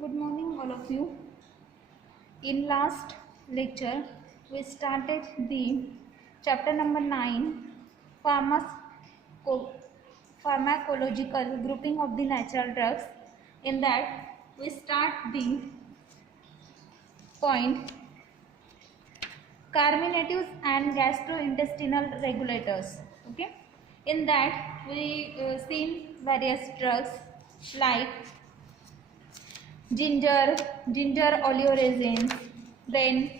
Good morning, all of you. In last lecture, we started the chapter number 9, pharmaco- pharmacological grouping of the natural drugs. In that, we start the point carminatives and gastrointestinal regulators. Okay. In that, we seen various drugs like ginger oleoresins, then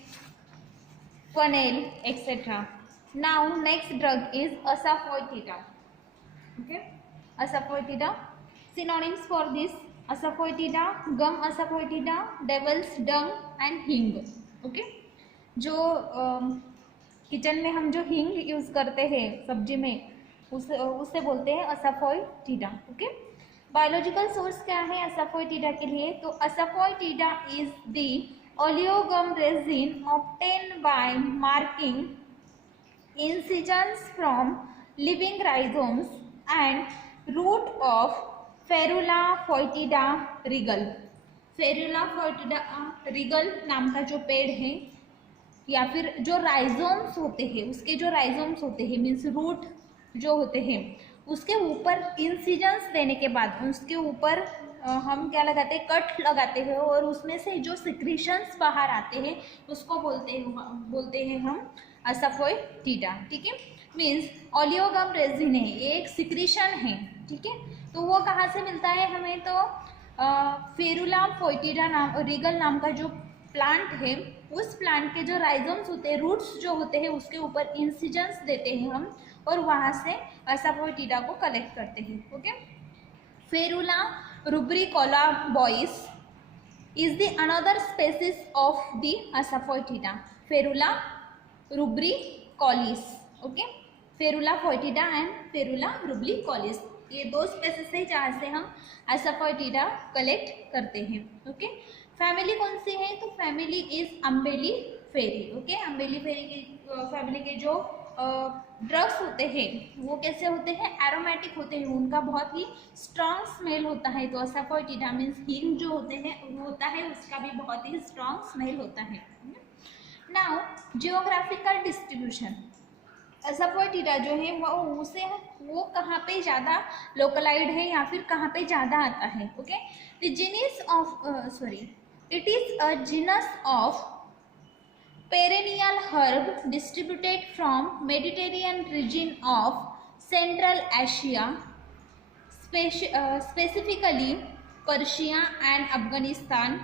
quenelle, etc. Now next drug is asafoetida. Okay, asafoetida. Synonyms for this: asafoetida, gum asafoetida, devil's dung and hing. Okay, जो kitchen में हम जो हींग use करते हैं सब्जी में उसे बोलते हैं असाफोइटिडा. ओके, बायोलॉजिकल सोर्स क्या है असाफोइटिडा के लिए? तो asafoetida is the oleogum resin obtained by marking incisions from living rhizomes and root of Ferula foetida regal. Ferula foetida regal नाम का जो पेड़ है या फिर जो राइजोम्स होते हैं उसके जो राइजोम्स होते हैं मीन्स रूट जो होते हैं उसके ऊपर इंसिजन्स देने के बाद उसके ऊपर हम क्या लगाते हैं, कट लगाते हैं और उसमें से जो सिक्रीशंस बाहर आते हैं उसको बोलते हैं हम असाफोइटिडा. ठीक है, मीन्स ओलियोगम रेजिन है, एक सिक्रीशन है. ठीक है, तो वो कहाँ से मिलता है हमें? तो फेरुला फोइटिडा नाम रीगल नाम का जो प्लांट है उस प्लांट के जो राइजोम्स होते हैं, रूट्स जो होते हैं उसके ऊपर इंसिजन्स देते हैं हम और वहाँ से असाफोइटिडा को कलेक्ट करते हैं. Okay, Ferula rubricola boys is the another species of the asafoetida. Ferula rubricolis. Okay, Ferula foetida and Ferula rubricolis, ये दो स्पेसिस है जहाँ से हम असाफोइटिडा कलेक्ट करते हैं. ओके, फैमिली कौन सी है? तो फैमिली इज अम्बेली फेरी. ओके, अम्बेली फेरी की फैमिली के जो ड्रग्स होते हैं वो कैसे होते हैं? एरोमेटिक होते हैं, उनका बहुत ही स्ट्रॉन्ग स्मेल होता है. तो असाफोइटिडा मीन्स हींग जो होते हैं होता है उसका भी बहुत ही स्ट्रॉन्ग स्मेल होता है. नाउ जियोग्राफिकल डिस्ट्रीब्यूशन, असाफोइटिडा जो है वो कहाँ पे ज़्यादा लोकलाइड है या फिर कहाँ पे ज़्यादा आता है? Okay, the genus of it is a genus of perennial herb distributed from Mediterranean region of Central Asia, specifically Persia and Afghanistan.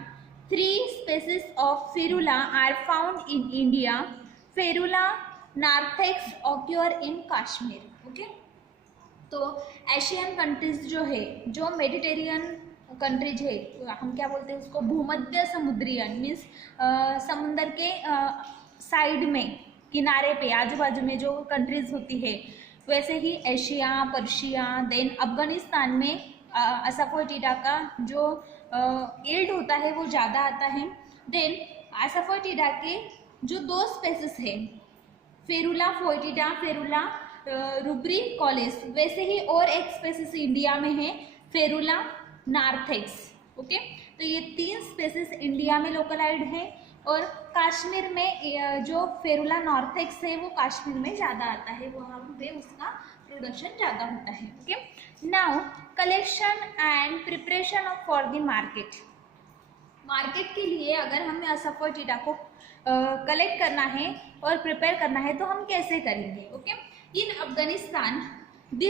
3 species of Ferula are found in India. Ferula narthex occur in Kashmir. Okay, तो Asian countries जो है, जो Mediterranean countries है, हम क्या बोलते हैं उसको? भूमध्य समुद्रीय, मीन्स समुंदर के साइड में, किनारे पे, आजू बाजू में जो कंट्रीज होती है, वैसे ही एशिया, पर्शिया, देन अफगानिस्तान में असाफोइटिडा का जो यील्ड होता है वो ज़्यादा आता है. देन असाफोइटिडा के जो 2 स्पेसिस है, फेरुला फोइटिडा, फेरुला रुब्रिकोलिस, वैसे ही और एक स्पेसिस इंडिया में है फेरुला नार्थेक्स. ओके, तो ये 3 स्पेसिस इंडिया में लोकलाइड है और कश्मीर में जो फेरुला नार्थेक्स है वो कश्मीर में ज़्यादा आता है, वहाँ पे उसका प्रोडक्शन ज़्यादा होता है. Okay, now collection and preparation for the market. Market के लिए अगर हमें असाफोइटिडा को कलेक्ट करना है और प्रिपेयर करना है तो हम कैसे करेंगे? Okay, in Afghanistan the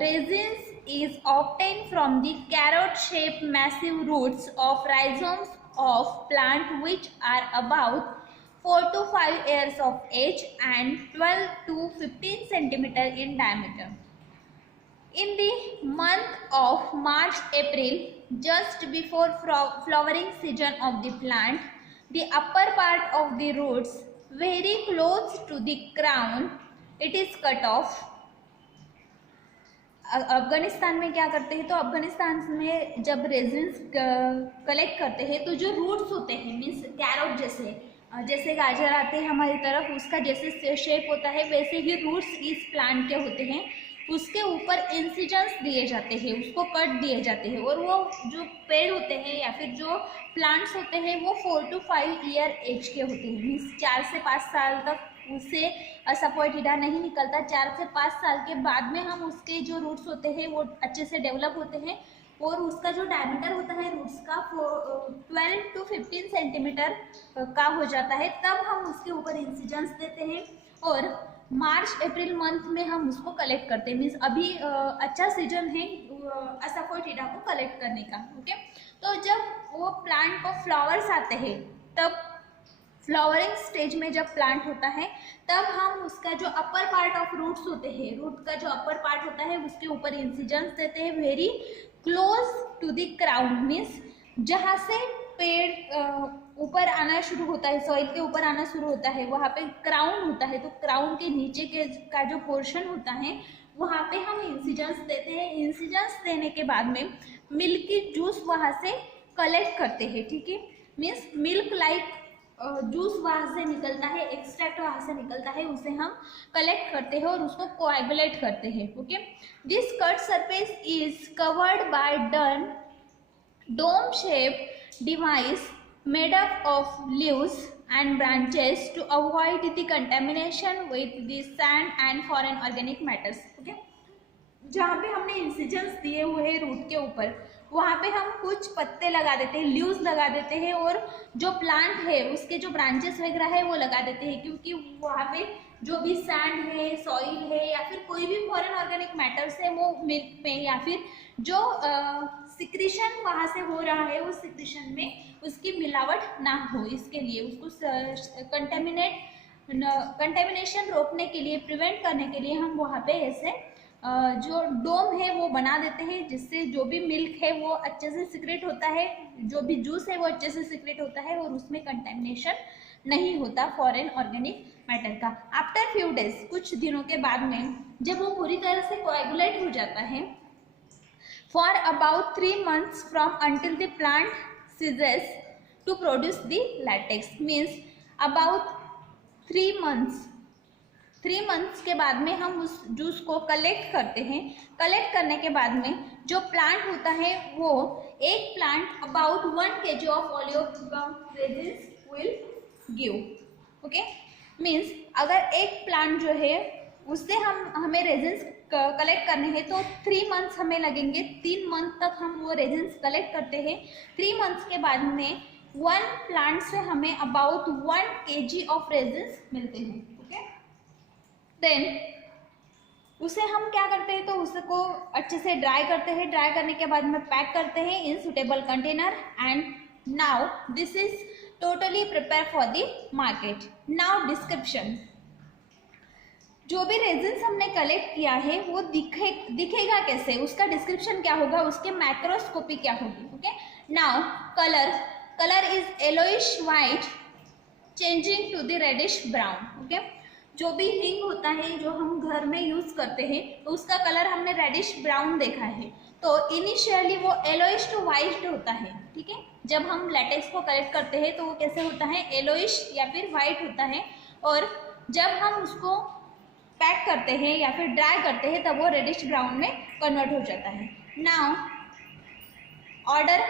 resins is obtained from the carrot-shaped massive roots of rhizomes of plant which are about 4 to 5 years of age and 12 to 15 centimeter in diameter. In the month of March-April, just before flowering season of the plant, the upper part of the roots, very close to the crown, it is cut off. Afghanistan में क्या करते हैं? तो अफगानिस्तान में जब resins collect करते हैं तो जो रूट्स होते हैं मीन्स कैरोट जैसे गाजर आते हैं हमारी तरफ, उसका जैसे शेप होता है वैसे ही रूट्स इस प्लांट के होते हैं उसके ऊपर इंसिजन्स दिए जाते हैं, उसको कट दिए जाते हैं। और वो जो पेड़ होते हैं या फिर जो प्लांट्स होते हैं वो 4 to 5 ईयर एज के होते हैं, मीन्स 4 से 5 साल तक उससे सपोइटिडा नहीं निकलता। 4 से 5 साल के बाद में हम उसके जो रूट्स होते हैं वो अच्छे से डेवलप होते हैं और उसका जो डायमीटर होता है रूट्स का 12 to 15 सेंटीमीटर का हो जाता है, तब हम उसके ऊपर इंसिजन्स देते हैं। और मार्च अप्रैल मंथ में हम उसको कलेक्ट करते हैं, मीन्स अभी अच्छा सीजन है असफोइटिडा को कलेक्ट करने का। ओके, तो जब वो प्लांट को फ्लावर्स आते हैं, तब फ्लावरिंग स्टेज में जब प्लांट होता है तब हम उसका जो अपर पार्ट ऑफ रूट्स होते हैं, रूट का जो अपर पार्ट होता है उसके ऊपर इंसिजन्स देते हैं very close to the crown, means जहाँ से पेड़ ऊपर आना शुरू होता है, सॉइल के ऊपर आना शुरू होता है, वहाँ पे क्राउन होता है। तो क्राउन के नीचे के का जो पोर्शन होता है वहाँ पे हम इंसिजन्स देते हैं। इंसिजन्स देने के बाद में मिल्की जूस वहाँ से कलेक्ट करते हैं, ठीक है, मीन्स मिल्क लाइक जूस वहाँ से निकलता है, एक्सट्रैक्ट वहाँ से निकलता है, उसे हम कलेक्ट करते हैं और उसको कोएगुलेट करते हैं। Okay, this cut surface is covered by done dome shape device made up of leaves and branches to avoid the contamination with the sand and foreign organic matters. Okay, जहाँ पे हमने incisions दिए हुए हैं root के ऊपर वहाँ पे हम कुछ पत्ते लगा देते हैं, लीव्स लगा देते हैं और जो प्लांट है उसके जो ब्रांचेस वगैरह है वो लगा देते हैं, क्योंकि वहाँ पे जो भी सैंड है, सॉइल है या फिर कोई भी फॉरेन ऑर्गेनिक मैटर्स है वो मिल्क में या फिर जो सिक्रीशन वहाँ से हो रहा है उस सिक्रीशन में उसकी मिलावट ना हो, इसके लिए उसको कंटेमिनेशन रोकने के लिए, प्रिवेंट करने के लिए हम वहाँ पे ऐसे जो डोम है वो बना देते हैं, जिससे जो भी मिल्क है वो अच्छे से सिक्रेट होता है, जो भी जूस है वो अच्छे से सिक्रेट होता है और उसमें कंटेमिनेशन नहीं होता फॉरेन ऑर्गेनिक मैटर का। आफ्टर फ्यू डेज, कुछ दिनों के बाद में जब वो पूरी तरह से कोएगुलेट हो जाता है, for about 3 months from until the plant ceases to produce the latex, means about 3 months के बाद में हम उस जूस को कलेक्ट करते हैं। कलेक्ट करने के बाद में जो प्लांट होता है वो एक plant about 1 kg of oleoform resins will give. Okay, means अगर एक प्लांट जो है उससे हमें रेजिन्स कलेक्ट करने हैं तो 3 months हमें लगेंगे। 3 month तक हम वो रेजिन्स कलेक्ट करते हैं। 3 months के बाद में 1 प्लांट से हमें अबाउट 1 kg ऑफ रेजिन्स मिलते हैं। ओके, देन उसे हम क्या करते हैं तो उसको अच्छे से ड्राई करते हैं। ड्राई करने के बाद में पैक करते हैं इन suitable container and now this is totally prepare for the market. Now description, जो भी रेजिन्स हमने कलेक्ट किया है वो दिखेगा कैसे, उसका डिस्क्रिप्शन क्या होगा, उसके मैक्रोस्कोपी क्या होगी। Okay, now colour is yellowish white changing to the reddish brown. Okay, जो भी हिंग होता है जो हम घर में यूज करते हैं तो उसका कलर हमने रेडिश ब्राउन देखा है। तो इनिशियली वो येलोइश टू वाइट होता है, ठीक है। जब हम लेटेक्स को कलेक्ट करते हैं तो वो कैसे होता है, येलोइश या फिर वाइट होता है, और जब हम उसको पैक करते हैं या फिर ड्राई करते हैं तब वो रेडिश ब्राउन में कन्वर्ट हो जाता है। नाउ ऑर्डर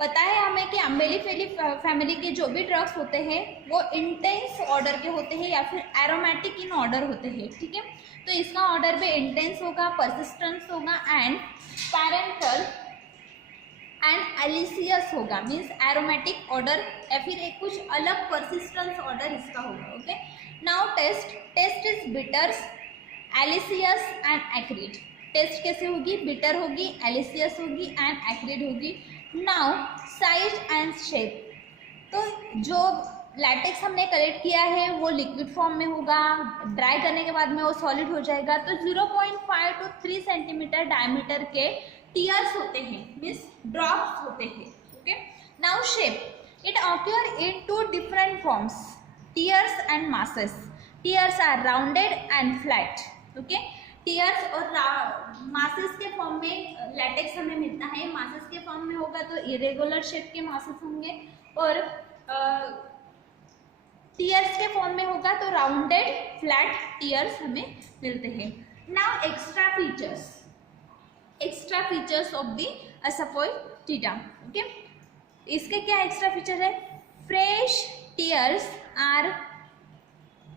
पता है हमें कि अम्बेलिफेली फैमिली के जो भी ड्रग्स होते हैं वो इंटेंस ऑर्डर के होते हैं या फिर एरोमेटिक इन ऑर्डर होते हैं, ठीक है। तो इसका ऑर्डर भी इंटेंस होगा, परसिस्टेंस होगा एंड पैरेंटल एंड एलिसियस होगा, मीन्स एरोमेटिक ऑर्डर या फिर एक कुछ अलग परसिस्टेंस ऑर्डर इसका होगा। Okay, now taste is bitters, alliaceous and acrid. Taste कैसे होगी, बिटर होगी, एलिसियस होगी एंड एक्रिड होगी। नाउ साइज एंड शेप, तो जो लैटेक्स हमने कलेक्ट किया है वो लिक्विड फॉर्म में होगा, ड्राई करने के बाद में वो सॉलिड हो जाएगा। तो 0.5 to 3 सेंटीमीटर डायमीटर के टीयर्स होते हैं, मीन्स ड्रॉप्स होते हैं। Okay, now shape, it occur in 2 different forms, tears and masses. Tears are rounded and flat. Okay, tears और मासेस के फॉर्म में लैटेक्स हमें मिलता है। मासेस के फॉर्म में होगा तो इरेगुलर शेप के मासेस होंगे, और टीयर्स के फॉर्म में होगा तो राउंडेड फ्लैट टीयर्स हमें मिलते हैं। Now extra features of the asafoetida. Okay, इसके क्या एक्स्ट्रा फीचर है? Fresh tears are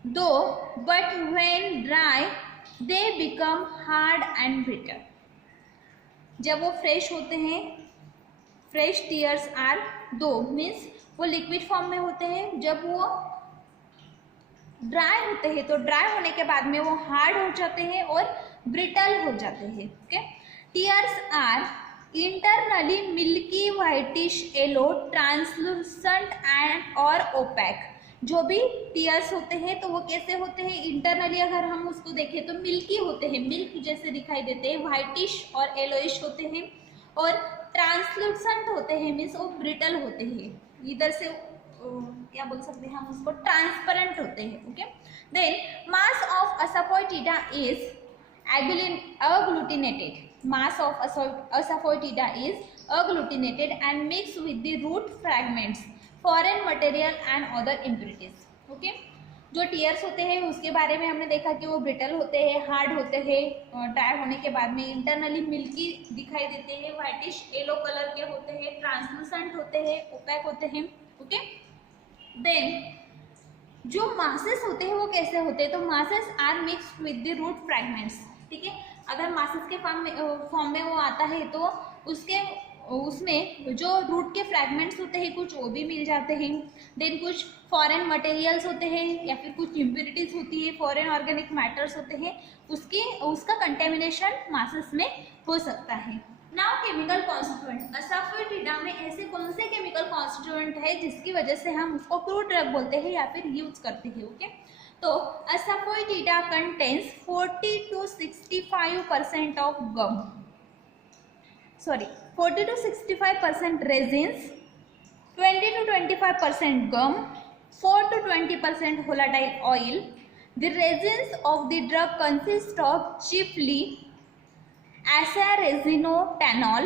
dough but when dry they become hard and brittle. जब वो फ्रेश होते हैं, fresh tears are dough means वो लिक्विड फॉर्म में होते हैं, जब वो ड्राई होते हैं तो ड्राई होने के बाद में वो हार्ड हो जाते हैं और ब्रिटल हो जाते हैं। Okay, tears are internally milky whitish yellow translucent and और ओपैक। जो भी टीयर्स होते हैं तो वो कैसे होते हैं? इंटरनली अगर हम उसको देखें तो मिल्की होते हैं, मिल्क जैसे दिखाई देते हैं, व्हाइटिश और येलोइश होते हैं, और ट्रांसलूसेंट होते हैं मीन्स वो ब्रिटल होते हैं, इधर से क्या बोल सकते हैं हम उसको, ट्रांसपेरेंट होते हैं। Okay, then mass of asafoetida is agglutinated. Mass of Asafoetida is agglutinated and mixed with the root fragments, foreign material and other impurities. Okay, जो टीयर्स होते हैं उसके बारे में हमने देखा कि वो ब्रिटल होते हैं, हार्ड होते हैं, ड्राई होने के बाद में इंटरनली मिल्की दिखाई देते हैं, व्हाइटिश येलो कलर के होते हैं, ट्रांसलूसेंट होते हैं, ओपैक होते हैं। ओके, देन जो मासेस होते हैं वो कैसे होते हैं? तो masses are mixed with the root fragments. ठीक है, अगर मासेस के फॉर्म में वो आता है तो उसमें जो रूट के फ्रैगमेंट्स होते हैं कुछ वो भी मिल जाते हैं, देन कुछ फॉरेन मटेरियल्स होते हैं या फिर कुछ इम्प्योरिटीज होती है, फॉरेन ऑर्गेनिक मैटर्स होते हैं, उसका कंटेमिनेशन मासेस में हो सकता है। नाउ केमिकल कॉन्स्टिट्यूएंट, असाफोइटिडा में ऐसे कौन से केमिकल कॉन्स्टिट्यूएंट है जिसकी वजह से हम उसको क्रूड ड्रग बोलते हैं या फिर यूज करते हैं? ओके, तो asafoetida contains 40 to 65% of gum, 40 to 65% resins, 20 to 25% gum, 4 to 20% volatile oil. The resins of the drug consist of chiefly azaresinothanol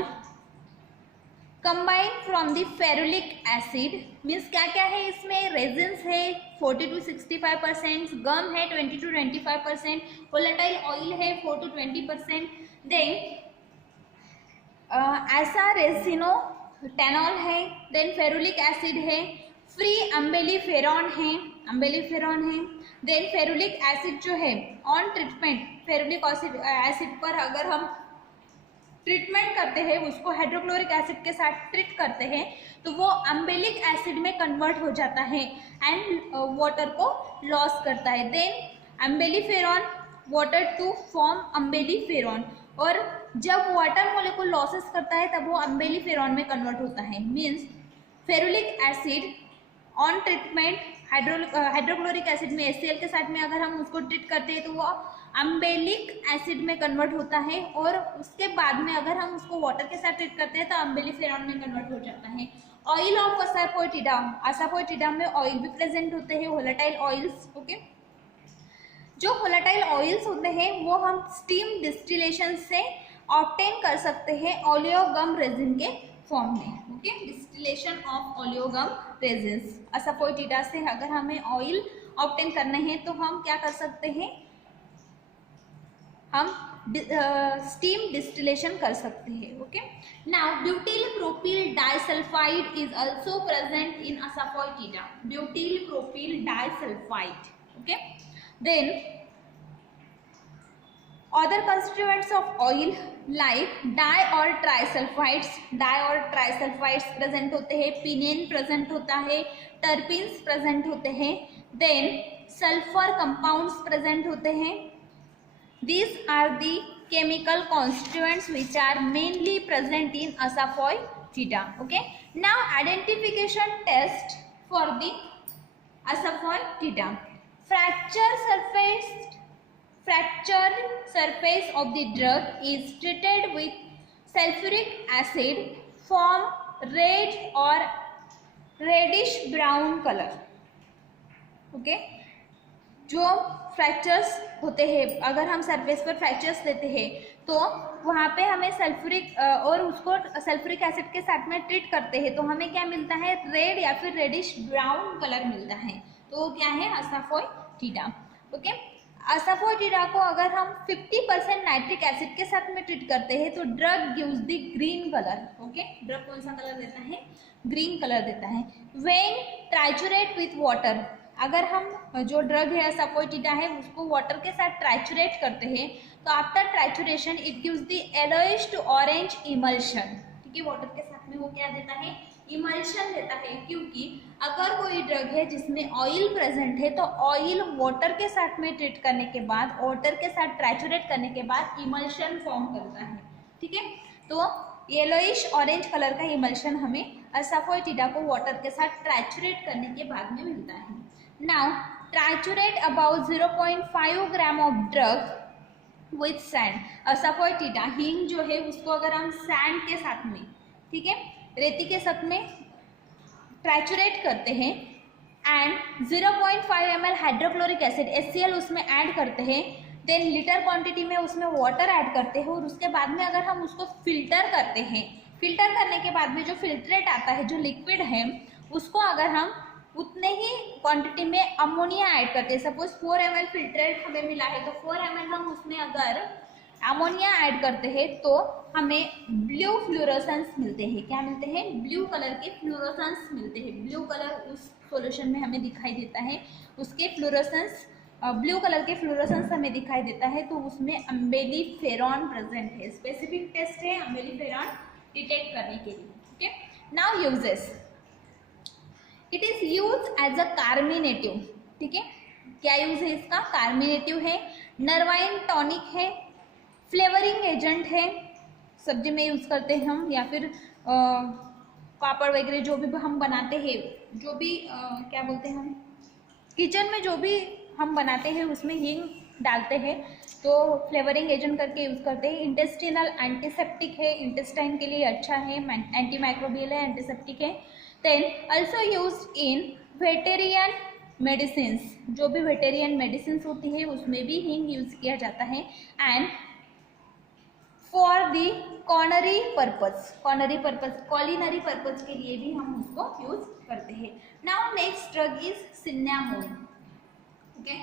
combined from the ferulic acid. Means क्या क्या है इसमें? रेजिन्स है 40 to 65%, गम है 20 to 25%, volatile oil है 4 to 20%, then azaresinothanol है, then ferulic acid है, free अम्बेलिफेरॉन है, देन फेरुलिक एसिड जो है ऑन ट्रीटमेंट, फेरुलिक एसिड पर अगर हम ट्रीटमेंट करते हैं, उसको हाइड्रोक्लोरिक एसिड के साथ ट्रीट करते हैं तो वो अम्बेलिक एसिड में कन्वर्ट हो जाता है एंड वाटर को लॉस करता है। देन अम्बेलिफेरॉन वाटर टू फॉर्म अम्बेलिफेरॉन, और जब वाटर मोलिक्यूल लॉसेस करता है तब वो अम्बेलिफेरॉन में कन्वर्ट होता है। Means ferulic acid on treatment hydrochloric acid में HCl के साथ में अगर हम उसको ट्रीट करते हैं तो वो अम्बेलिक एसिड में कन्वर्ट होता है, और उसके बाद में अगर हम उसको वाटर के साथ ट्रीट करते हैं तो अम्बेलिफेरॉन में कन्वर्ट हो जाता है। ऑयल ऑफ असाफोइटिडा में ऑयल भी प्रेजेंट होते हैं, वोलेटाइल ऑयल्स। ओके, जो वोलेटाइल ऑयल्स होते हैं वो हम स्टीम डिस्टिलेशन से ऑब्टेन कर सकते हैं ओलियोगम रेजिन के फॉर्म में। Okay, distillation of oleogum resins, asafoetida से अगर हमें ऑयल ऑब्टेन करने हैं तो हम क्या कर सकते हैं? हम स्टीम डिस्टिलेशन कर सकते हैं। Okay, now butyl propyl disulphide is also present in asafoetida, butyl propyl disulphide. Okay, then other constituents of oil like di और trisulfides present होते हैं, पिनेन present होता है, टर्पीन्स present होते हैं, then sulfur compounds present होते हैं। These are the chemical constituents which are mainly present in Asafoetida. Okay, now identification test for the Asafoetida. Fractured surface of the drug is treated with sulfuric acid, form red or reddish brown color. Okay, जो fractures होते हैं, अगर हम surface पर fractures देते हैं तो वहाँ पे हमें सल्फ्यूरिक और उसको सल्फ्यूरिक एसिड के साथ में ट्रीट करते हैं तो हमें क्या मिलता है? रेड या फिर रेडिश ब्राउन कलर मिलता है। तो क्या है? असाफोइटिडा। ओके, असाफोटिडा को अगर हम 50% नाइट्रिक एसिड के साथ में ट्रीट करते हैं तो drug gives the green colour. Okay, drug कौन सा कलर देता है? ग्रीन कलर देता है। व्हेन ट्राइचुरेट विथ वाटर, अगर हम जो ड्रग है असाफोटिडा है उसको वाटर के साथ ट्राइचुरेट करते हैं तो after trituration it gives the yellowish to orange emulsion. ठीक है, वाटर के साथ में वो क्या देता है? इमल्शन देता है, क्योंकि अगर कोई ड्रग है जिसमें ऑयल प्रेजेंट है तो ऑयल वाटर के साथ में ट्रीट करने के बाद, वाटर के साथ ट्राइचुरेट करने के बाद इमल्शन फॉर्म करता है। ठीक है, तो येलोइश ऑरेंज कलर का इमल्शन हमें असाफोटिडा को वाटर के साथ ट्राइचुरेट करने के बाद में मिलता है। Now triturate about 0.5 gram of drug with sand. Asafoetida हींग जो है उसको अगर हम सैंड के साथ में, ठीक है, रेती के साथ में ट्राइचुरेट करते हैं and 0.5 ml hydrochloric acid HCl उसमें ऐड करते हैं, देन लीटर क्वांटिटी में उसमें वाटर ऐड करते हैं और उसके बाद में अगर हम उसको फिल्टर करते हैं, फिल्टर करने के बाद में जो फिल्ट्रेट आता है, जो लिक्विड है, उसको अगर हम उतने ही क्वांटिटी में अमोनिया ऐड करते हैं, सपोज 4 ml फिल्ट्रेट हमें मिला है तो 4 ml हम उसमें अगर अमोनिया ऐड करते हैं तो हमें ब्लू फ्लोरोसेंस मिलते हैं। क्या मिलते हैं? ब्लू कलर के फ्लोरोसेंस मिलते हैं। ब्लू कलर उस सॉल्यूशन में हमें दिखाई देता है, उसके फ्लोरोसेंस, ब्लू कलर के फ्लोरोसेंस हमें दिखाई देता है, तो उसमें अम्बेलिफेरॉन प्रेजेंट है। स्पेसिफिक टेस्ट है अम्बेलिफेरॉन डिटेक्ट करने के लिए। Okay, now uses, it is use as a carminative. ठीक है, क्या यूज है इसका? कार्मिनेटिव है, नर्वाइन टॉनिक है, फ्लेवरिंग एजेंट है, सब्जी में यूज करते हैं हम, या फिर पापड़ वगैरह जो भी हम बनाते हैं, जो भी क्या बोलते हैं हम, किचन में जो भी हम बनाते हैं उसमें हींग डालते हैं तो फ्लेवरिंग एजेंट करके यूज करते हैं। इंटेस्टिनल एंटीसेप्टिक है, इंटेस्टाइन के लिए अच्छा है, एंटी माइक्रोबियल है, एंटीसेप्टिक है। Then also use in veterinary medicine, जो भी वेटेरियन मेडिसिन होती है उसमें भी हींग यूज किया जाता है। And for the coronary purpose, coronary purpose, culinary purpose के लिए भी हम उसको यूज करते हैं। Now next drug is cinnamon. Okay,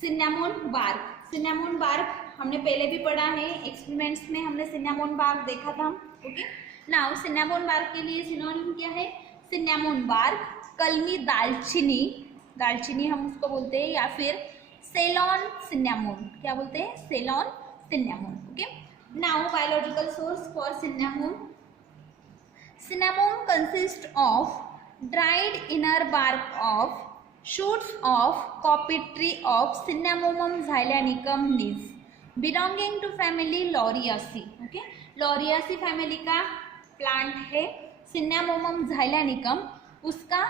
cinnamon bark. Cinnamon bark हमने पहले भी पढ़ा है, एक्सपेरिमेंट्स में हमने सिन्नामोन बार्क देखा था। ओके, नाउ सिन्नामोन बार्क के लिए सिनोनिम क्या है? सिन्नामोन बार्क, कलमी दालचीनी, दालचीनी हम उसको बोलते हैं, या फिर सेलॉन सिन्नामोन। क्या बोलते हैं? Ceylon cinnamon. Okay, now biological source for cinnamon. Cinnamon consists of dried inner bark of shoots of copy tree of Cinnamomum xylanicum leaves belonging to family Lauriaceae. Okay, Lauriaceae family का प्लांट है Cinnamomum xylanicum, उसका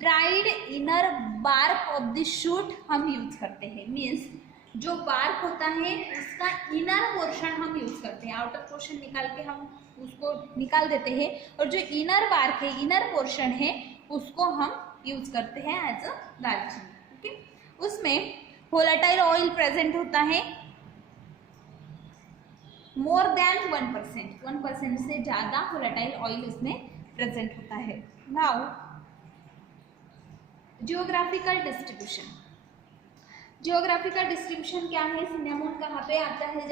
dried inner bark of the shoot हम use करते हैं। Means जो bark होता है उसका इनर पोर्शन हम यूज करते हैं, आउटर पोर्शन निकाल के हम उसको निकाल देते हैं, और जो इनर बार्क है, इनर पोर्शन है, उसको हम यूज करते हैं एज अ दालचीनी। ओके, उसमें वोलेटाइल ऑयल प्रेजेंट होता है मोर देन 1% से ज़्यादा वोलेटाइल ऑयल उसमें प्रेजेंट होता है। Now geographical distribution, geographical distribution क्या है? सिन्नामोन कहाँ पे आता है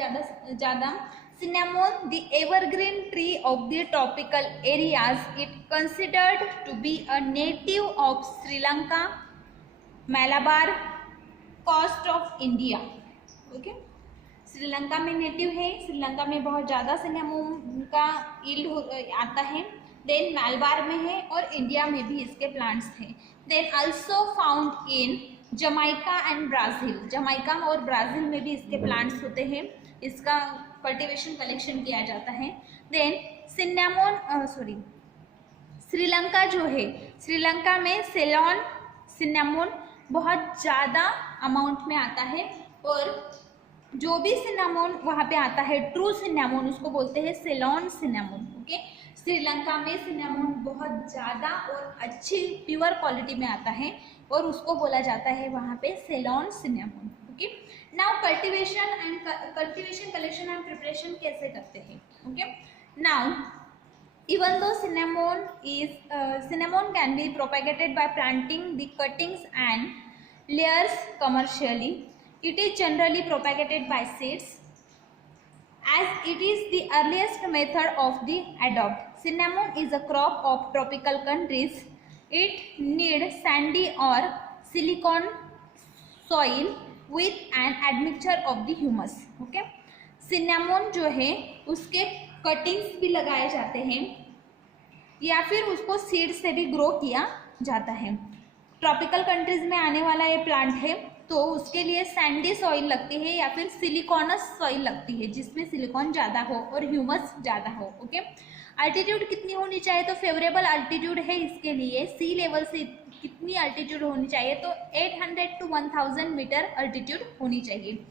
ज़्यादा? Cinnamon the evergreen tree of the tropical areas, it considered to be a native of Sri Lanka, Malabar, coast of India. Okay, Sri Lanka में नेटिव है, श्रीलंका में बहुत ज़्यादा सिन्नामोन का यील्ड आता है। देन मालबार में है और इंडिया में भी इसके प्लांट्स हैं। Then also found in Jamaica and Brazil, Jamaica और ब्राज़ील में भी इसके प्लांट्स होते हैं, इसका कल्टीवेशन कलेक्शन किया जाता है। देन सिन्नामोन श्रीलंका जो है, श्रीलंका में सेलॉन सिन्नामोन बहुत ज़्यादा अमाउंट में आता है, और जो भी सिन्नामोन वहाँ पे आता है ट्रू सिन्नामोन उसको बोलते हैं सेलॉन सिन्नामोन। ओके, श्रीलंका में सिन्नामोन बहुत ज़्यादा और अच्छी प्योर क्वालिटी में आता है और उसको बोला जाता है वहाँ पे Ceylon cinnamon. Okay, now cultivation collection and preparation कैसे करते हैं? Okay, now even though cinnamon can be propagated by planting the cuttings and layers commercially, It is generally propagated by seeds as it is the earliest method of the adopt. Cinnamon is a crop of tropical countries. It needs sandy or silicon soil with an admixture of the humus. Okay, सिन्नामोन जो है उसके cuttings भी लगाए जाते हैं या फिर उसको सीड से भी ग्रो किया जाता है। ट्रॉपिकल कंट्रीज में आने वाला ये प्लांट है, तो उसके लिए सैंडी सॉइल लगती है या फिर सिलिकॉनस सॉइल लगती है जिसमें सिलिकॉन ज़्यादा हो और ह्यूमस ज़्यादा हो। ओके, अल्टीट्यूड कितनी होनी चाहिए, तो फेवरेबल अल्टीट्यूड है इसके लिए सी लेवल से कितनी अल्टीट्यूड होनी चाहिए, तो 800 to 1000 मीटर अल्टीट्यूड होनी चाहिए।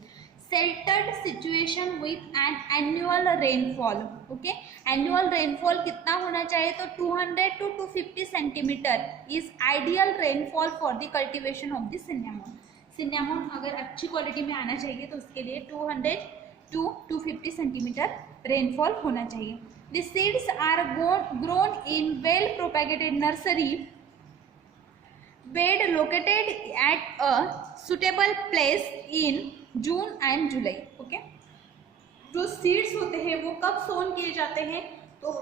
Sheltered situation with an annual rainfall. Okay, annual rainfall कितना होना चाहिए, तो 200 to 250 centimetre is ideal rainfall for the cultivation of the cinnamon. Cinnamon अगर अच्छी क्वालिटी में आना चाहिए तो उसके लिए 200 to 250 सेंटीमीटर रेनफॉल होना चाहिए। The seeds are grown in well propagated nursery bed located at a suitable place in June and July. Okay, जो सीड्स होते हैं वो कब सोन किए जाते हैं, तो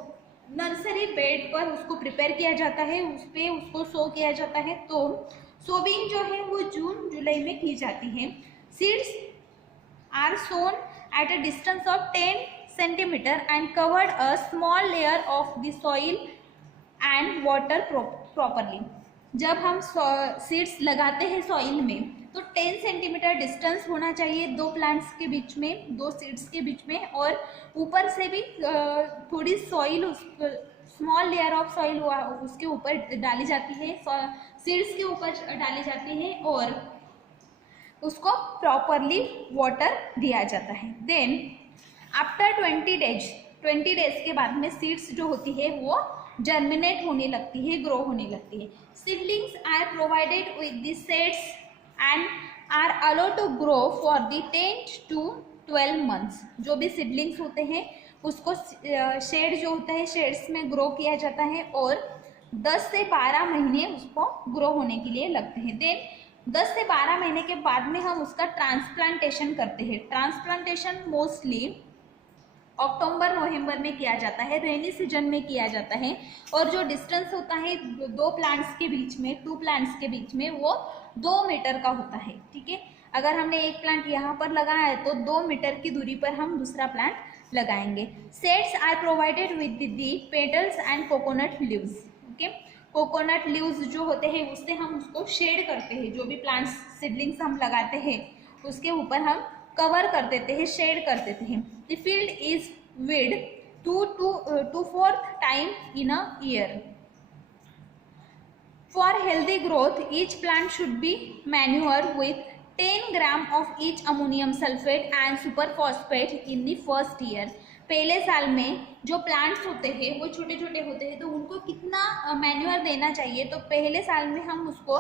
नर्सरी बेड पर उसको प्रिपेयर किया जाता है, उस पर उसको सो किया जाता है। तो सोविंग जो है वो जून जुलाई में की जाती है। Seeds are sown at a distance of 10 centimetre and covered a small layer of the soil and water properly. जब हम सीड्स लगाते हैं सॉइल में तो 10 सेंटीमीटर डिस्टेंस होना चाहिए दो प्लांट्स के बीच में, दो सीड्स के बीच में, और ऊपर से भी थोड़ी soil, small layer of soil उसके ऊपर डाली जाती है, सीड्स के ऊपर डाली जाती है और उसको प्रॉपरली वाटर दिया जाता है। देन आफ्टर 20 डेज के बाद में सीड्स जो होती है वो जर्मिनेट होने लगती है, ग्रो होने लगती है। Seedlings are provided with the seeds and are allowed to grow for the 10 to 12 months. जो भी सीडलिंग्स होते हैं उसको शेड जो होता है शेड्स में ग्रो किया जाता है और 10 से 12 महीने उसको ग्रो होने के लिए लगते हैं। देन 10 से 12 महीने के बाद में हम उसका ट्रांसप्लांटेशन करते हैं। ट्रांसप्लांटेशन मोस्टली अक्टूबर नवंबर में किया जाता है, रेनी सीजन में किया जाता है, और जो डिस्टेंस होता है दो प्लांट्स के बीच में, 2 प्लांट्स के बीच में, वो 2 मीटर का होता है। ठीक है, अगर हमने एक प्लांट यहाँ पर लगाया है तो 2 मीटर की दूरी पर हम दूसरा प्लांट लगाएंगे। Sheds are provided with the petals and coconut leaves. Okay, coconut leaves जो होते हैं उससे हम उसको शेड करते हैं, जो भी प्लांट्स सीडलिंग्स हम लगाते हैं उसके ऊपर हम कवर कर देते हैं, शेड कर देते हैं। The field is weed 2 to 4 time in a year. For healthy growth, each plant should be manured with 10 gram of each ammonium sulfate and superphosphate in the first year। पहले साल में जो प्लांट्स होते हैं वो छोटे छोटे होते हैं, तो उनको कितना मैन्यूअर देना चाहिए, तो पहले साल में हम उसको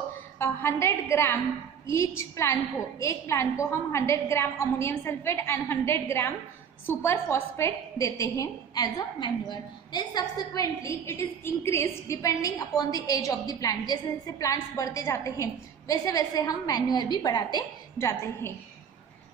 100 ग्राम ईच प्लांट को, एक प्लांट को हम 100 gram ammonium sulphate and 100 gram super phosphate देते हैं as a manure. Then subsequently it is increase depending upon the age of the plant. जैसे जैसे प्लांट्स बढ़ते जाते हैं वैसे वैसे हम मैन्यूअर भी बढ़ाते जाते हैं।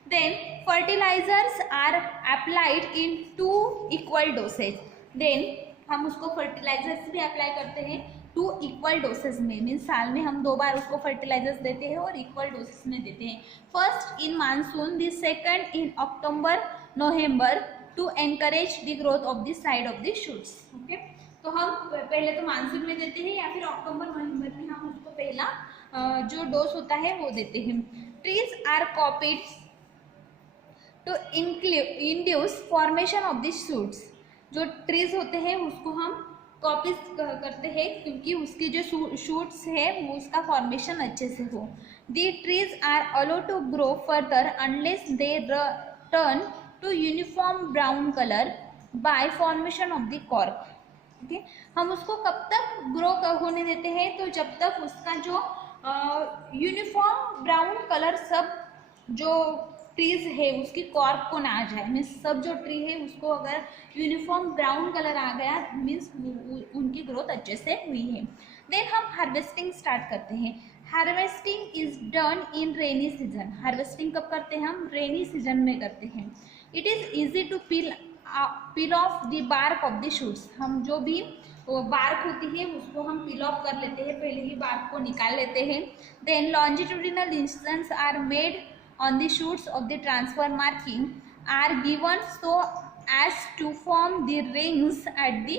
Then fertilizers are applied in 2 equal dosage. देन हम उसको फर्टिलाइजर्स भी अप्लाई करते हैं 2 इक्वल डोसेज में, मीन्स साल में हम 2 बार उसको फर्टिलाइजर्स देते हैं और इक्वल डोसेज में देते हैं। First in monsoon, the second in October November to encourage the growth of the side of the shoots. Okay, तो हम पहले तो मानसून में देते हैं या फिर अक्टूबर नवंबर में हम उसको पहला जो डोज होता है वो देते हैं। Trees are coppiced to induce formation of the shoots. जो ट्रीज होते हैं उसको हम कॉपीज करते हैं क्योंकि उसके जो शूट्स है वो उसका फॉर्मेशन अच्छे से हो। The trees are allowed to grow further unless they turn to uniform brown colour by formation of the cork. Okay, हम उसको कब तक ग्रो होने देते हैं, तो जब तक उसका जो यूनिफॉर्म ब्राउन कलर सब जो ट्रीज है उसकी कॉर्क को ना आ जाए, मीन्स सब जो ट्री है उसको अगर यूनिफॉर्म ब्राउन कलर आ गया मीन्स उनकी ग्रोथ अच्छे से हुई है। देन हम हार्वेस्टिंग स्टार्ट करते हैं। Harvesting is done in rainy season. Harvesting कब करते हैं हम? रेनी सीजन में करते हैं। It is easy to peel off the bark of the shoots. हम जो भी बार्क होती है उसको हम पील ऑफ कर लेते हैं, पहले ही बार्क को निकाल लेते हैं। Then longitudinal incisions are made on the shoots of the transfer marking are given so as to form the rings at the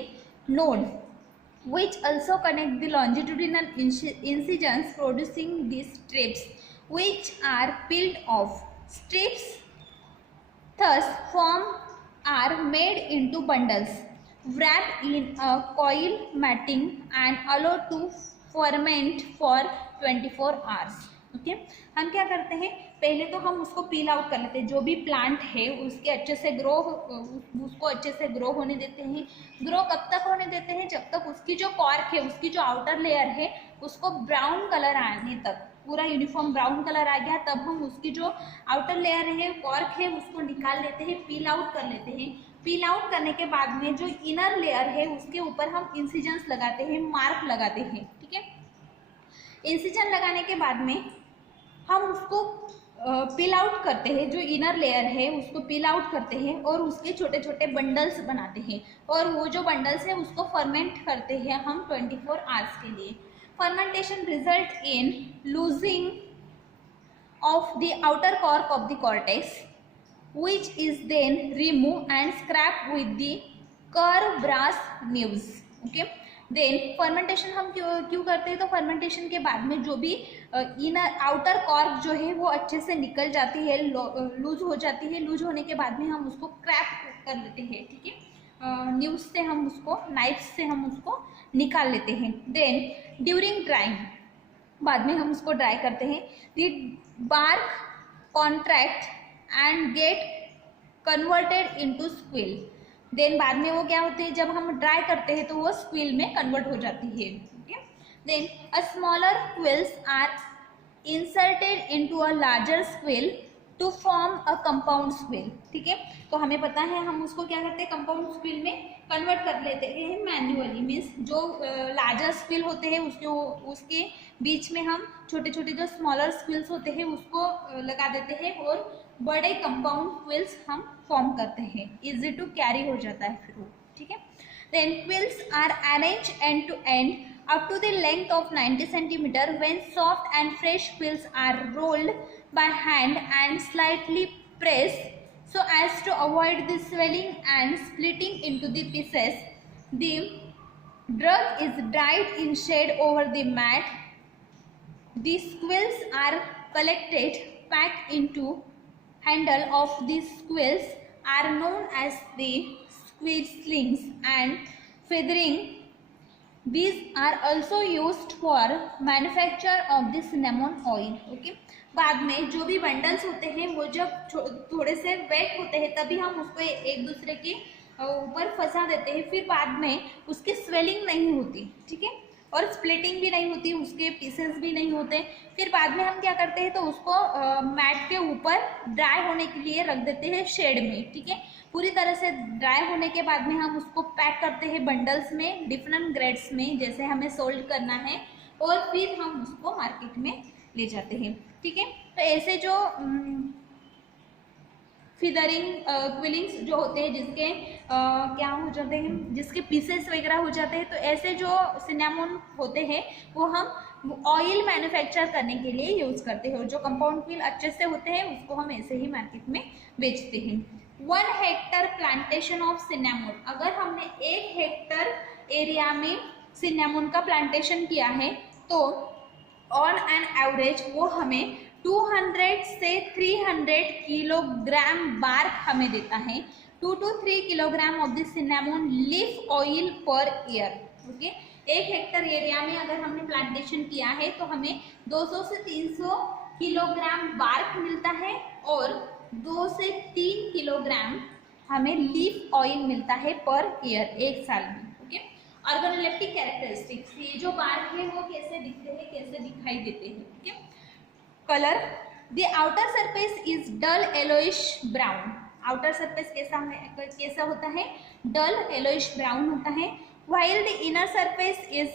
node, which also connect the longitudinal incisions, producing the strips which are peeled off. Strips thus formed are made into bundles wrapped in a coil matting and allowed to ferment for 24 hours. Okay हम क्या करते हैं, पहले तो हम उसको पील out कर लेते हैं। जो भी प्लांट है उसके अच्छे से उसको अच्छे से ग्रो होने देते हैं। ग्रो कब तक होने देते हैं? जब तक उसकी जो कॉर्क है, उसकी जो आउटर लेयर है, उसको ब्राउन कलर आने तक, पूरा यूनिफॉर्म ब्राउन कलर आ गया तब हम उसकी जो आउटर लेयर है, कॉर्क है, उसको निकाल लेते हैं, पील आउट कर लेते हैं। पील आउट करने के बाद में जो इनर लेयर है उसके ऊपर हम इंसिजन्स लगाते हैं, मार्क लगाते हैं। ठीक है, इंसिजन लगाने के बाद में हम उसको पील आउट करते हैं, जो इनर लेयर है उसको पील आउट करते हैं और उसके छोटे छोटे बंडल्स बनाते हैं और वो जो बंडल्स है उसको फर्मेंट करते हैं हम 24 आवर्स के लिए। Fermentation result in losing of the outer cork of the cortex which is then removed and scrapped with the curved brass nails. Okay, then fermentation हम क्यों करते हैं? तो फर्मेंटेशन के बाद में जो भी इनर आउटर कॉर्क जो है वो अच्छे से निकल जाती है, लूज हो जाती है। लूज होने के बाद में हम उसको क्रैप कर लेते हैं। ठीक है, न्यूज से हम उसको, नाइफ से हम उसको निकाल लेते हैं। देन ड्यूरिंग ड्राइंग, बाद में हम उसको ड्राई करते हैं। The bark contract and get converted into squill. Then बाद में वो क्या होते हैं, जब हम ड्राई करते हैं तो वो स्क्विल में कन्वर्ट हो जाती है। Then a smaller quills are inserted into a larger squill to form a compound squill. ठीक है, तो हमें पता है हम उसको क्या करते हैं, कंपाउंड स्क्विल में कन्वर्ट कर लेते हैं मैन्युअली। मीन्स जो लार्जर स्क्विल होते हैं उसके बीच में हम छोटे छोटे जो स्मॉलर स्क्विल्स होते हैं उसको लगा देते हैं और बड़े कंपाउंड क्विल्स हम फॉर्म करते हैं। इजी टू कैरी हो जाता है फिर वो। ठीक है, then quills are arrange end to end up to the length of 90 centimeter. When soft and fresh quills are rolled by hand and slightly pressed so as to avoid the swelling and splitting into the pieces, the drug is dried in shade over the mat. The quills are collected, packed into handle of these quills are known as the squeeze slings and feathering. These are also used for manufacture of the cinnamon oil. Okay, बाद में जो भी bundles होते हैं वो जब थोड़े से वेट होते हैं तभी हम उसको एक दूसरे के ऊपर फंसा देते हैं। फिर बाद में उसकी स्वेलिंग नहीं होती। ठीक है, और स्प्लिटिंग भी नहीं होती, उसके पीसेस भी नहीं होते। फिर बाद में हम क्या करते हैं तो उसको मैट के ऊपर ड्राई होने के लिए रख देते हैं शेड में। ठीक है, पूरी तरह से ड्राई होने के बाद में हम उसको पैक करते हैं बंडल्स में, डिफरेंट ग्रेड्स में, जैसे हमें सोल्ड करना है, और फिर हम उसको मार्केट में ले जाते हैं। ठीक है, तो ऐसे जो फिदरिंग क्विलिंग्स जो होते हैं जिसके क्या हो जाते हैं, जिसके पीसेस वगैरह हो जाते हैं, तो ऐसे जो सिनेमोन होते हैं वो हम ऑयल मैन्युफैक्चर करने के लिए यूज़ करते हैं। और जो कंपाउंड क्विल अच्छे से होते हैं उसको हम ऐसे ही मार्केट में बेचते हैं। 1 हेक्टर प्लांटेशन ऑफ सिनेमोन, अगर हमने 1 हेक्टर एरिया में सिनेमोन का प्लांटेशन किया है तो ऑन एन एवरेज वो हमें 200 से 300 किलोग्राम बार्क हमें देता है। 2 to 3 kilogram of the cinnamon leaf oil per year. Okay, 1 Hector area में अगर हमने प्लांटेशन किया है तो हमें 200 से 300 किलोग्राम बार्क मिलता है और 2 से 3 किलोग्राम हमें लीफ ऑयल मिलता है पर ईयर, एक साल में। ओके, ऑर्गेनोलेप्टिक कैरेक्टरिस्टिक्स, ये जो बार्क है वो कैसे दिखते हैं, कैसे दिखाई देते हैं। ठीक है, colour, the outer surface is dull yellowish brown. Outer surface कैसा होता है, डल येलोइश ब्राउन होता है, while the inner surface is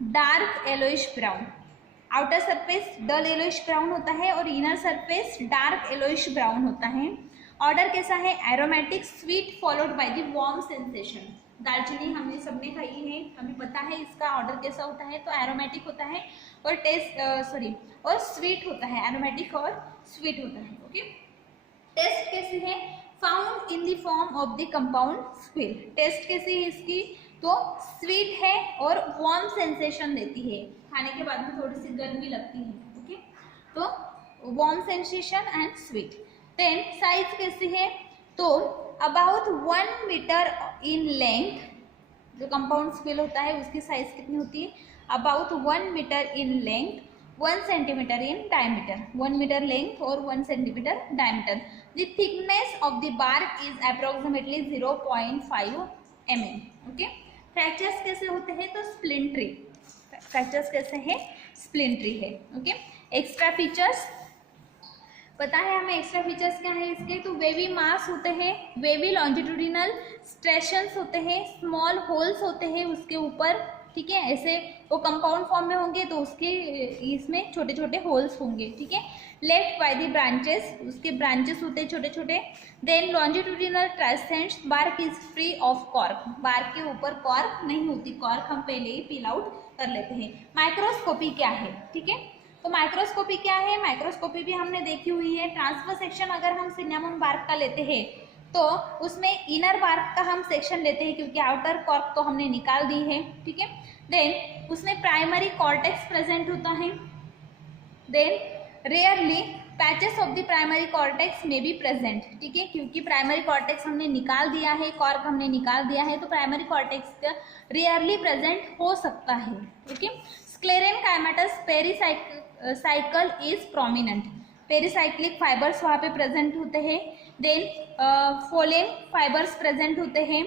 dark yellowish brown. Outer surface dull yellowish brown होता है और inner surface dark yellowish brown होता है। ऑर्डर कैसा है? Aromatic, sweet, followed by the warm sensation. दालचीनी हमने सबने खाई है, हमें पता है इसका ऑर्डर कैसा होता है, तो एरोमेटिक होता है और और स्वीट होता है, एरोमेटिक और स्वीट होता है। ओके, टेस्ट कैसी है? Found in the form of the compound squill. Taste कैसी है इसकी? तो स्वीट है और वार्म सेंसेशन देती है, खाने के बाद में थोड़ी सी गर्मी लगती है। ओके, तो warm sensation and sweet. Then size कैसी है? तो अबाउट 1 मीटर इन लेंथ, जो कंपाउंड स्क्विल होता है उसकी साइज कितनी होती है? About 1 metre in length, 1 centimetre in diameter. 1 metre length और 1 centimetre diameter. The thickness of the bark is approximately 0.5 mm। Okay, fractures कैसे होते हैं? तो स्प्लिंट्री। फ्रैक्चर्स कैसे हैं? स्प्लिंट्री है। ओके, एक्स्ट्रा फीचर्स पता है हमें। एक्स्ट्रा फीचर्स क्या है इसके? तो वेवी मास होते हैं, वेवी लॉन्जिट्यूडिनल स्ट्रेशंस होते हैं, स्मॉल होल्स होते हैं उसके ऊपर, ठीक है। ऐसे वो कंपाउंड फॉर्म में होंगे तो उसके इसमें छोटे छोटे होल्स होंगे, ठीक है। लेफ्ट बाय द ब्रांचेस, उसके ब्रांचेस होते हैं छोटे छोटे। Then longitudinal transcends, bark is free of cork. Bark के ऊपर कॉर्क नहीं होती, कॉर्क हम पहले ही पील आउट कर लेते हैं। माइक्रोस्कोपी क्या है? ठीक है, तो माइक्रोस्कोपी क्या है? माइक्रोस्कोपी भी हमने देखी हुई है। ट्रांसफर सेक्शन अगर हम सिनेमोन बार्क का लेते हैं तो उसमें इनर बार्क का हम सेक्शन लेते हैं क्योंकि आउटर कॉर्क तो हमने निकाल दी है, ठीक है। देन उसमें प्राइमरी कॉर्टेक्स प्रेजेंट होता है। Then rarely patches of the primary cortex may be present, ठीक है, क्योंकि प्राइमरी कॉर्टेक्स हमने निकाल दिया है, कॉर्क हमने निकाल दिया है, तो प्राइमरी कॉर्टेक्स रेयरली प्रेजेंट हो सकता है। Okay, sclerenchymatous pericycle is prominent. Pericyclic fibres वहाँ पे प्रेजेंट होते हैं। देन फोलेम फाइबर्स प्रेजेंट होते हैं,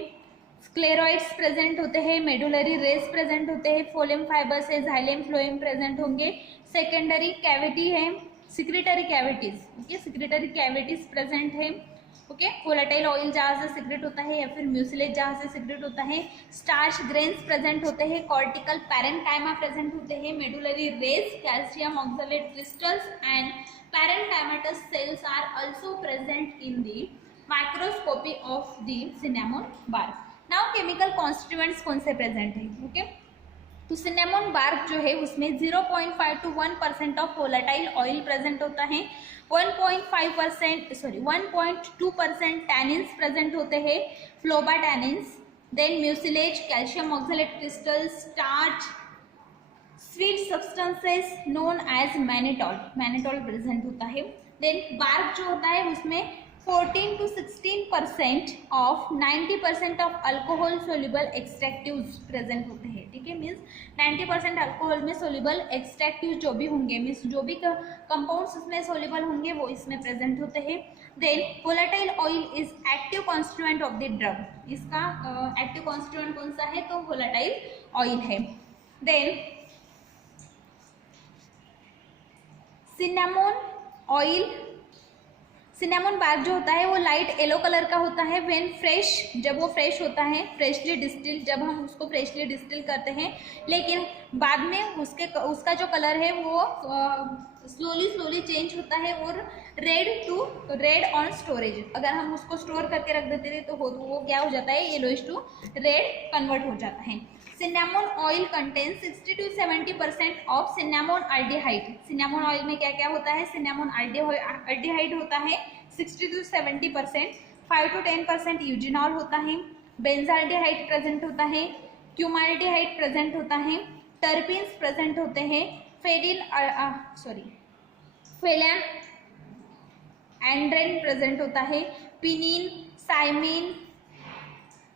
स्क्लेरॉइड्स प्रेजेंट होते हैं, मेडुलरी रेस प्रेजेंट होते हैं। फोलेम फाइबर्स है, जाइलेम फ्लोएम प्रेजेंट होंगे। सेकेंडरी कैविटी है, secretory cavities, okay, secretory cavities present है। ओके, वोलेटाइल ऑयल जहाँ से सिक्रेट होता है या फिर म्यूसिलेज जहाँ से सिक्रेट होता है। स्टार्च ग्रेन्स प्रेजेंट होते हैं, कॉर्टिकल पैरेन्काइमा प्रेजेंट होते हैं, medullary rays, calcium oxalate crystals and parenchymatous cells are also present in the microscopy of the cinnamon bark. Now chemical constituents कौन से प्रेजेंट है? ओके, तो सिनेमोन बार्क जो है उसमें 0.5 to 1% of volatile oil present होता है। 1.2% टैनिन्स प्रेजेंट होते हैं, phlobatannins. Then mucilage, calcium oxalate crystals, starch, sweet substances known as mannitol, mannitol present होता है। देन बार्क जो होता है उसमें 14 to 16% of 90% of alcohol soluble extractives present होते हैं, ठीक है। मीन्स 90% अल्कोहल में सोल्यूबल एक्सट्रैक्टिव जो भी होंगे, मीन्स जो भी कंपाउंड्स उसमें सोल्यूबल होंगे वो इसमें प्रेजेंट होते हैं। Then volatile oil is active constituent of the drug. इसका एक्टिव कॉन्स्टिट्यूएंट कौन सा है? तो वोलेटाइल ऑयल है। Then cinnamon oil, cinnamon bark जो होता है वो लाइट येलो कलर का होता है व्हेन फ्रेश, जब वो फ्रेश होता है, फ्रेशली डिस्टिल, जब हम उसको फ्रेशली डिस्टिल करते हैं। लेकिन बाद में उसका जो कलर है वो स्लोली चेंज होता है और रेड ऑन स्टोरेज। अगर हम उसको स्टोर करके रख देते थे तो वो क्या हो जाता है? येलोइश टू रेड कन्वर्ट हो जाता है। Cinnamon oil contains 60 to 70% of cinnamon aldehyde. Cinnamon oil में क्या क्या होता है? सिनेमोन अल्डिहाइड होता है 60 to 70%, 5 to 10% यूजिनॉल होता है, बेंजाल्डिहाइड प्रेजेंट होता है, क्यूमाल्डिहाइड प्रेजेंट होता है, टर्पीन्स प्रेजेंट होते हैं, फेलन एंड्रेन प्रेजेंट होता है, पिनीन, साइमिन,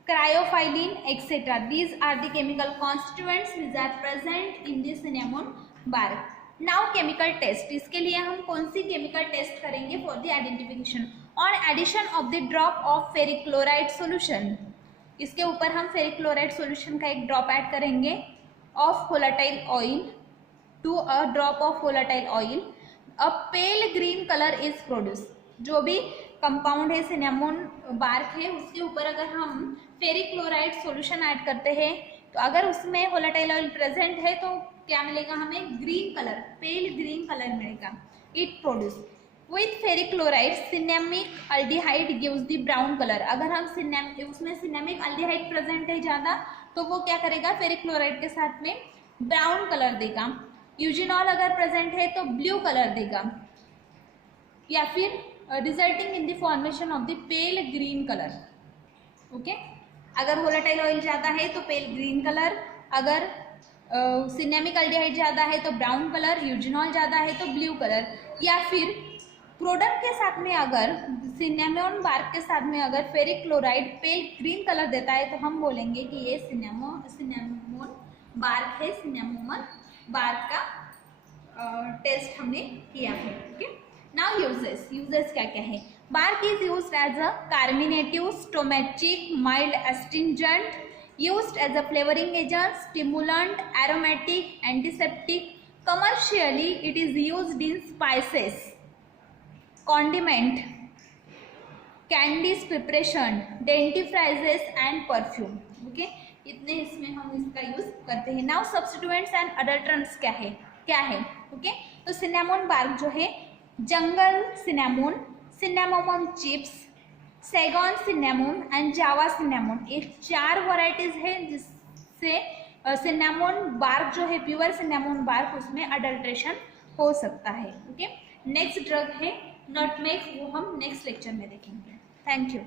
क्रायोफाइलिन etcetera. These are the chemical constituents which are present in the cinnamon bark. Now chemical test, इसके लिए हम कौन सी chemical test करेंगे for the identification? On addition of the drop of ferric chloride solution, इसके ऊपर हम ferric chloride solution का एक ड्रॉप ऐड करेंगे of volatile oil to a drop of volatile oil, a pale green color is produced. जो भी compound है cinnamon bark है उसके ऊपर अगर हम फेरिक क्लोराइड सॉल्यूशन ऐड करते हैं तो अगर उसमें वोलेटाइल ऑयल प्रेजेंट है तो क्या मिलेगा हमें, ग्रीन कलर, पेल ग्रीन कलर मिलेगा। It produce with ferric chloride cinnamic aldehyde gives the brown colour. अगर हम उसमें सिनेमिक अल्डिहाइड प्रेजेंट है ज़्यादा तो वो क्या करेगा, फेरिक क्लोराइड के साथ में ब्राउन कलर देगा। यूजिनॉल अगर प्रेजेंट है तो ब्लू कलर देगा, या फिर resulting in the formation of the pale green colour. Okay, अगर वोलेटाइल ऑयल ज़्यादा है तो पेल ग्रीन कलर, अगर सिनेमिक अल्डिहाइड ज़्यादा है तो ब्राउन कलर, यूजिनॉल ज़्यादा है तो ब्लू कलर, या फिर प्रोडक्ट के साथ में अगर सिनेमोन बार्क के साथ में अगर ferric chloride pale green colour देता है तो हम बोलेंगे कि ये सिनेमोन बार्क है, सिनेमोन बार्क का टेस्ट हमने किया है। ओके, नाउ यूजेस क्या क्या है। Bark is used as a carminative, stomachic, mild astringent, used as a flavouring agent, stimulant, aromatic, antiseptic. Commercially it is used in spices, condiment, candies preparation, dentifrices and perfume। Okay, इतने इसमें हम इसका use करते हैं। Now substituents and adulterants क्या है। Okay, तो cinnamon bark जो है, jungle cinnamon, cinnamon chips, Saigon cinnamon and Java cinnamon, ये 4 वैरायटीज है जिससे सिनेमोन बार्क जो है, प्योर सिनेमोन बार्क, उसमें अडल्ट्रेशन हो सकता है। ओके, नेक्स्ट ड्रग है नटमेग, वो हम नेक्स्ट लेक्चर में देखेंगे। Thank you.